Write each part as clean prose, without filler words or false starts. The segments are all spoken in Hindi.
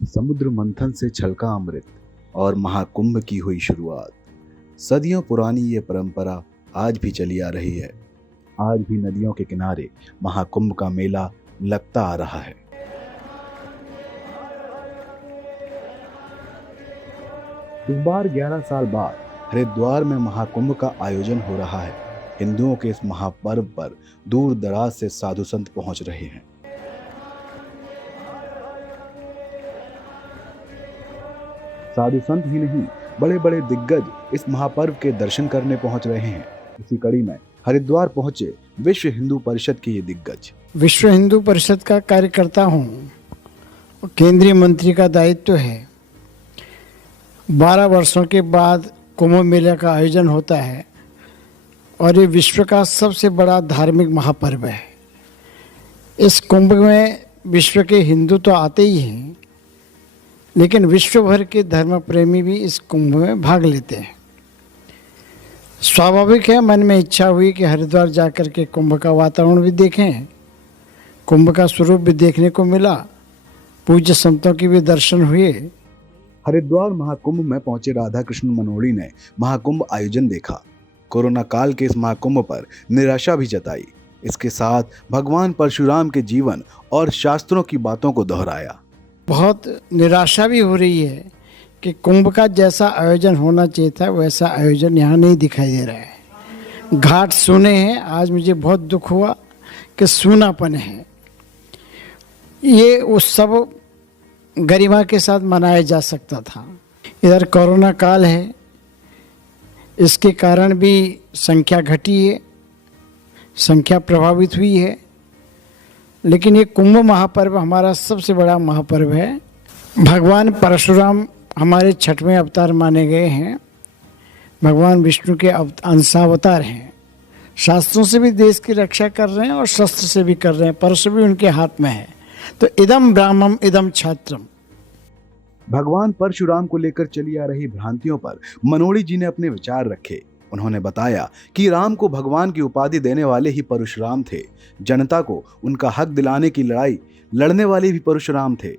समुद्र मंथन से छलका अमृत और महाकुंभ की हुई शुरुआत। सदियों पुरानी ये परंपरा आज भी चली आ रही है। आज भी नदियों के किनारे महाकुंभ का मेला लगता आ रहा है। इस बार 11 साल बाद हरिद्वार में महाकुंभ का आयोजन हो रहा है। हिंदुओं के इस महापर्व पर दूर दराज से साधु संत पहुंच रहे हैं। साधु संत ही नहीं, बड़े बड़े दिग्गज इस महापर्व के दर्शन करने पहुंच रहे हैं। इसी कड़ी में हरिद्वार पहुंचे विश्व हिंदू परिषद के ये दिग्गज। विश्व हिंदू परिषद का कार्यकर्ता हूँ। केंद्रीय मंत्री का दायित्व है। 12 वर्षों के बाद कुंभ मेला का आयोजन होता है और ये विश्व का सबसे बड़ा धार्मिक महापर्व है। इस कुंभ में विश्व के हिंदू तो आते ही हैं, लेकिन विश्व भर के धर्म प्रेमी भी इस कुंभ में भाग लेते हैं। स्वाभाविक है, मन में इच्छा हुई कि हरिद्वार जाकर के कुंभ का वातावरण भी देखें, कुंभ का स्वरूप भी देखने को मिला, पूज्य संतों की भी दर्शन हुए। हरिद्वार महाकुंभ में पहुंचे राधा कृष्ण मनोड़ी ने महाकुंभ आयोजन देखा। कोरोना काल के इस महाकुंभ पर निराशा भी जताई। इसके साथ भगवान परशुराम के जीवन और शास्त्रों की बातों को दोहराया। बहुत निराशा भी हो रही है कि कुंभ का जैसा आयोजन होना चाहिए था वैसा आयोजन यहाँ नहीं दिखाई दे रहा है। घाट सूने हैं। आज मुझे बहुत दुख हुआ कि सूनापन है। ये उत्सव गरिमा के साथ मनाया जा सकता था। इधर कोरोना काल है, इसके कारण भी संख्या घटी है, संख्या प्रभावित हुई है। लेकिन ये कुंभ महापर्व हमारा सबसे बड़ा महापर्व है। भगवान परशुराम हमारे 6वें अवतार माने गए हैं। भगवान विष्णु के अंशावतार हैं। शास्त्रों से भी देश की रक्षा कर रहे हैं और शस्त्र से भी कर रहे हैं। परशु भी उनके हाथ में है। तो इदम ब्राह्मम इदम छात्रम। भगवान परशुराम को लेकर चली आ रही भ्रांतियों पर मनोड़ी जी ने अपने विचार रखे। उन्होंने बताया कि राम को भगवान की उपाधि देने वाले ही परशुराम थे। जनता को उनका हक दिलाने की लड़ाई लड़ने वाले भी परशुराम थे।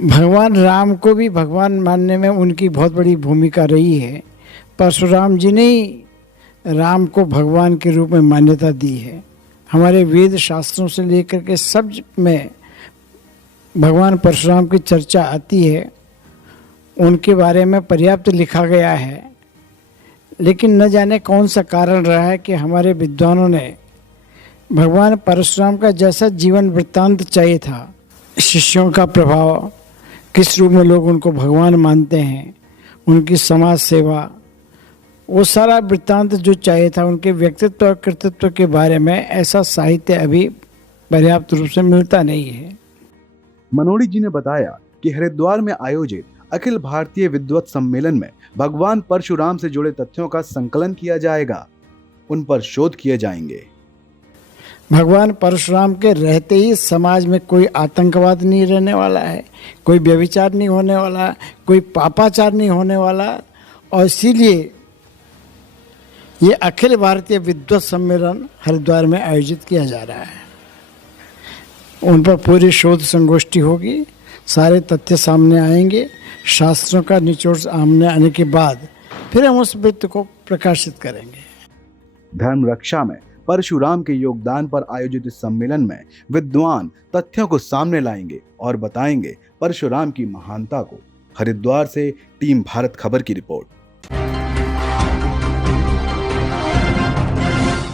भगवान राम को भी भगवान मानने में उनकी बहुत बड़ी भूमिका रही है। परशुराम जी ने ही राम को भगवान के रूप में मान्यता दी है। हमारे वेद शास्त्रों से लेकर के सब में भगवान परशुराम की चर्चा आती है। उनके बारे में पर्याप्त लिखा गया है। लेकिन न जाने कौन सा कारण रहा है कि हमारे विद्वानों ने भगवान परशुराम का जैसा जीवन वृत्तांत चाहिए था, शिष्यों का प्रभाव, किस रूप में लोग उनको भगवान मानते हैं, उनकी समाज सेवा, वो सारा वृत्तांत जो चाहिए था उनके व्यक्तित्व और कृतित्व के बारे में, ऐसा साहित्य अभी पर्याप्त रूप से मिलता नहीं है। मनोड़ी जी ने बताया कि हरिद्वार में आयोजित अखिल भारतीय विद्वत सम्मेलन में भगवान परशुराम से जुड़े तथ्यों का संकलन किया जाएगा। उन पर शोध किए जाएंगे। भगवान परशुराम के रहते ही समाज में कोई आतंकवाद नहीं रहने वाला है, कोई व्यभिचार नहीं होने वाला, कोई पापाचार नहीं होने वाला। और इसीलिए ये अखिल भारतीय विद्वत सम्मेलन हरिद्वार में आयोजित किया जा रहा है। उन पर पूरी शोध संगोष्ठी होगी, सारे तथ्य सामने आएंगे। शास्त्रों का निचोड़ सामने आने के बाद फिर हम उस वृत्त को प्रकाशित करेंगे। धर्म रक्षा में परशुराम के योगदान पर आयोजित इस सम्मेलन में विद्वान तथ्यों को सामने लाएंगे और बताएंगे परशुराम की महानता को। हरिद्वार से टीम भारत खबर की रिपोर्ट।